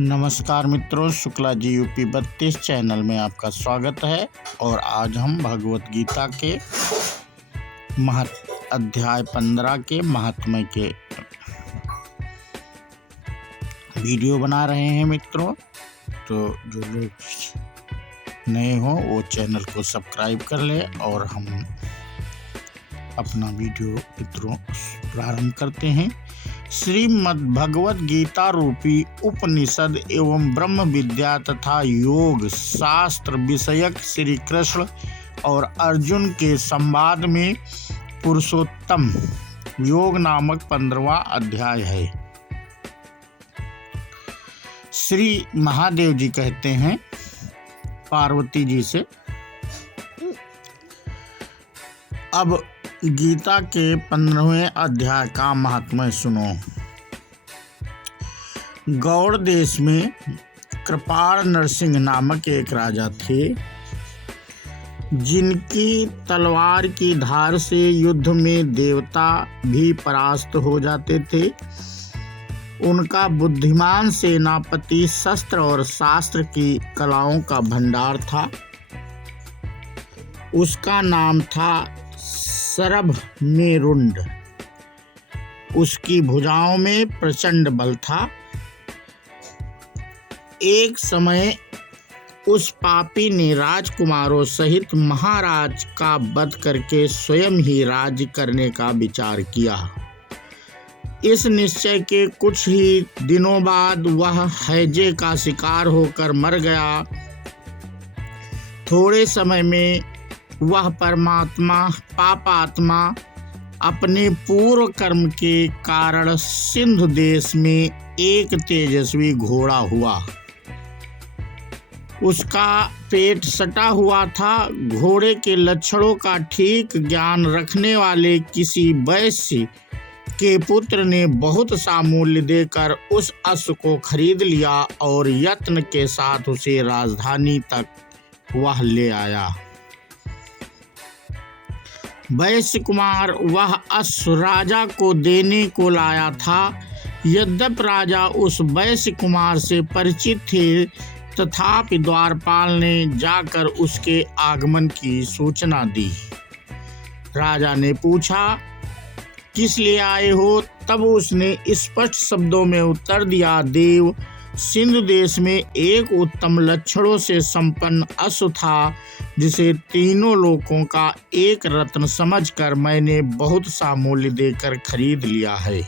नमस्कार मित्रों, Shukla ji UP 32 channel में आपका स्वागत है। और आज हम भगवत गीता के अध्याय 15 के महात्म्य के वीडियो बना रहे हैं मित्रों। तो जो लोग नए हों वो चैनल को सब्सक्राइब कर लें और हम अपना वीडियो मित्रों प्रारंभ करते हैं। श्रीमद् भगवत गीता रूपी उपनिषद एवं ब्रह्म विद्या तथा योग शास्त्र विषयक श्री कृष्ण और अर्जुन के संवाद में पुरुषोत्तम योग नामक 15वां अध्याय है। श्री महादेव जी कहते हैं पार्वती जी से, अब गीता के 15वें अध्याय का महात्म्य सुनो। गौड़ देश में कृपाण नरसिंह नामक एक राजा थे, जिनकी तलवार की धार से युद्ध में देवता भी परास्त हो जाते थे। उनका बुद्धिमान सेनापति शस्त्र और शास्त्र की कलाओं का भंडार था। उसका नाम था सरभ मेरुंड। उसकी भुजाओं में प्रचंड बल था। एक समय उस पापी ने राजकुमारों सहित महाराज का वध करके स्वयं ही राज्य करने का विचार किया। इस निश्चय के कुछ ही दिनों बाद वह हैजे का शिकार होकर मर गया। थोड़े समय में वह परमात्मा पापात्मा अपने पूर्व कर्म के कारण सिंधु देश में एक तेजस्वी घोड़ा हुआ। उसका पेट सटा हुआ था। घोड़े के लक्षणों का ठीक ज्ञान रखने वाले किसी वैश्य के पुत्र ने बहुत सा मूल्य देकर उस अश्व को खरीद लिया और यत्न के साथ उसे राजधानी तक वह ले आया। वैश्य कुमार वह अश्व राजा को देने को लाया था। यद्यपि राजा उस वैश्य कुमार से परिचित थे, तथापि द्वारपाल ने जाकर उसके आगमन की सूचना दी। राजा ने पूछा, किस लिए आए हो? तब उसने स्पष्ट शब्दों में उत्तर दिया, देव, सिंधु देश में एक उत्तम लक्षणों से संपन्न अश्व था, जिसे तीनों लोकों का एक रत्न समझकर मैंने बहुत सा मूल्य देकर खरीद लिया है।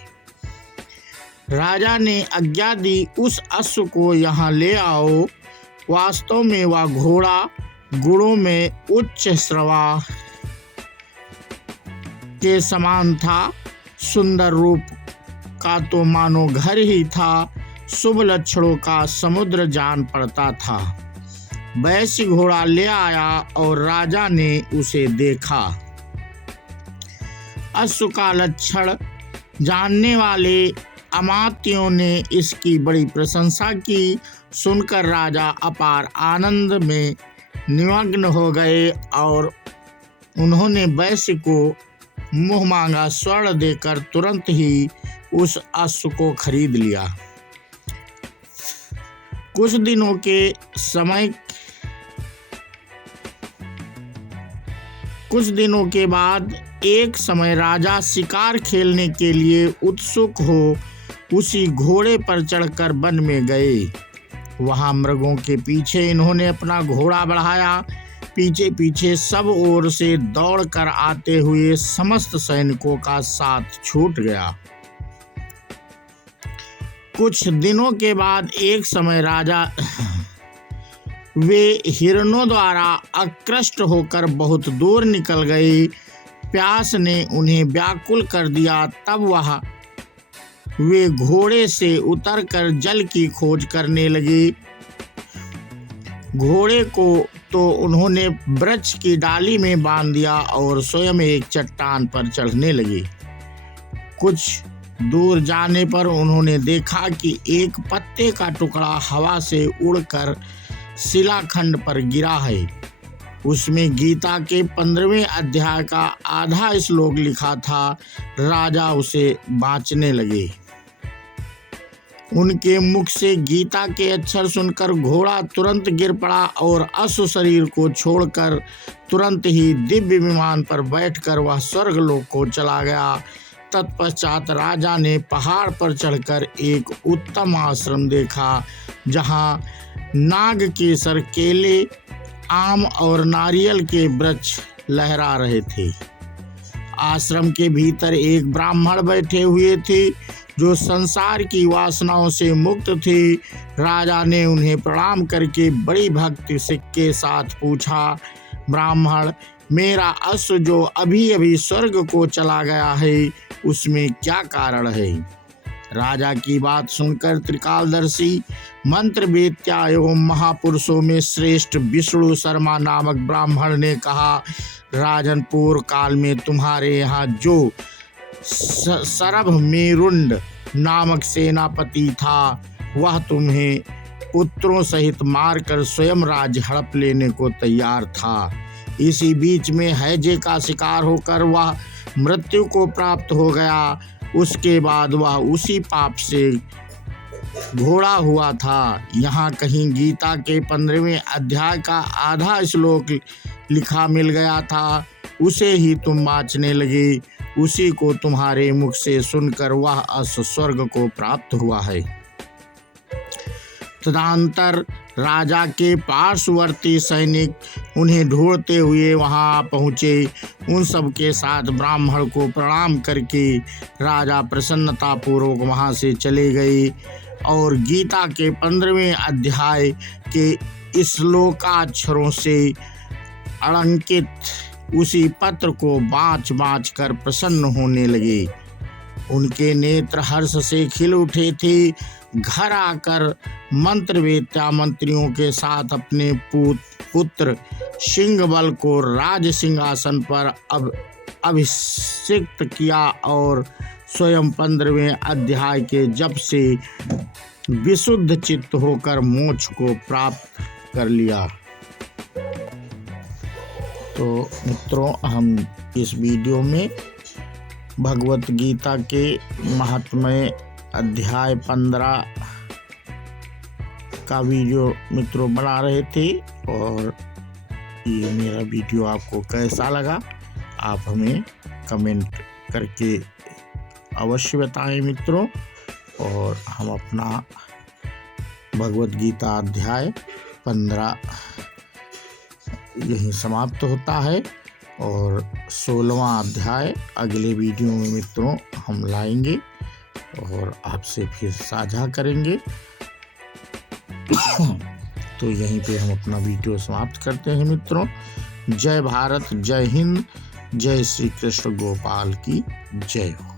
राजा ने आज्ञा दी, उस अश्व को यहाँ ले आओ। वास्तव में वह घोड़ा गुणों में उच्च श्रवा के समान था। सुंदर रूप का तो मानो घर ही था। शुभ लक्षणों का समुद्र जान पड़ता था। वैश्य घोड़ा ले आया और राजा ने उसे देखा। अश्व का लक्षण जानने वाले अमात्यों ने इसकी बड़ी प्रशंसा की। सुनकर राजा अपार आनंद में निमग्न हो गए और उन्होंने वैश्य को मुँह मांगा स्वर्ण देकर तुरंत ही उस अश्व को खरीद लिया। कुछ दिनों के बाद एक समय राजा शिकार खेलने के लिए उत्सुक हो उसी घोड़े पर चढ़कर वन में गए। वहां मृगों के पीछे इन्होंने अपना घोड़ा बढ़ाया। पीछे पीछे सब ओर से दौड़कर आते हुए समस्त सैनिकों का साथ छूट गया। कुछ दिनों के बाद एक समय राजा वे हिरणों द्वारा आकृष्ट होकर बहुत दूर निकल गए। प्यास ने उन्हें व्याकुल कर दिया। तब वे घोड़े से उतरकर जल की खोज करने लगे। घोड़े को तो उन्होंने वृक्ष की डाली में बांध दिया और स्वयं एक चट्टान पर चढ़ने लगे। कुछ दूर जाने पर उन्होंने देखा कि एक पत्ते का टुकड़ा हवा से उड़कर शिलाखंड पर गिरा है। उसमें गीता के 15वें अध्याय का आधा श्लोक लिखा था। राजा उसे बाँचने लगे। उनके मुख से गीता के अक्षर सुनकर घोड़ा तुरंत गिर पड़ा और अश्व शरीर को छोड़कर तुरंत ही दिव्य विमान पर बैठकर वह स्वर्गलोक को चला गया। तत्पश्चात राजा ने पहाड़ पर चढ़कर एक उत्तम आश्रम देखा, जहाँ नाग केसर, केले, आम और नारियल के वृक्ष लहरा रहे थे। आश्रम के भीतर एक ब्राह्मण बैठे हुए थे जो संसार की वासनाओं से मुक्त थे। राजा ने उन्हें प्रणाम करके बड़ी भक्ति के साथ पूछा, ब्राह्मण, मेरा अश्व जो अभी अभी स्वर्ग को चला गया है, उसमें क्या कारण है? राजा की बात सुनकर त्रिकालदर्शी, मंत्र वेत्या एवं महापुरुषों में श्रेष्ठ विष्णु शर्मा नामक ब्राह्मण ने कहा, राजन, पूर्व काल में तुम्हारे यहाँ जो सरभ मेरुंड नामक सेनापति था, वह तुम्हें पुत्रों सहित मारकर स्वयं राज्य हड़प लेने को तैयार था। इसी बीच में हैजे का शिकार होकर वह मृत्यु को प्राप्त हो गया। उसके बाद वह उसी पाप से घोड़ा हुआ था। यहाँ कहीं गीता के 15वें अध्याय का आधा श्लोक लिखा मिल गया था, उसे ही तुम वाचने लगे। उसी को तुम्हारे मुख से सुनकर वह अश्व स्वर्ग को प्राप्त हुआ है। तदनंतर राजा के पार्श्ववर्ती सैनिक उन्हें ढूंढते हुए वहां पहुंचे। उन सब के साथ ब्राह्मण को प्रणाम करके राजा प्रसन्नता पूर्वक वहां से चले गए और गीता के 15वें अध्याय के श्लोकाक्षरों से अलंकित उसी पत्र को बाँच कर प्रसन्न होने लगे। उनके नेत्र हर्ष से खिल उठे थे। घर आकर मंत्रवेत्ता मंत्रियों के साथ अपने पुत्र सिंहबल को राज सिंहासन पर अभिषिक्त किया और स्वयं 15वें अध्याय के जप से विशुद्ध चित्त होकर मोक्ष को प्राप्त कर लिया। तो मित्रों, हम इस वीडियो में भगवत गीता के महात्म्य अध्याय 15 का वीडियो मित्रों बना रहे थे, और ये मेरा वीडियो आपको कैसा लगा आप हमें कमेंट करके अवश्य बताएं मित्रों। और हम अपना भगवत गीता अध्याय 15 यहीं समाप्त होता है, और 16वां अध्याय अगले वीडियो में मित्रों हम लाएंगे और आपसे फिर साझा करेंगे। तो यहीं पे हम अपना वीडियो समाप्त करते हैं मित्रों। जय भारत, जय हिंद, जय श्री कृष्ण गोपाल की जय हो।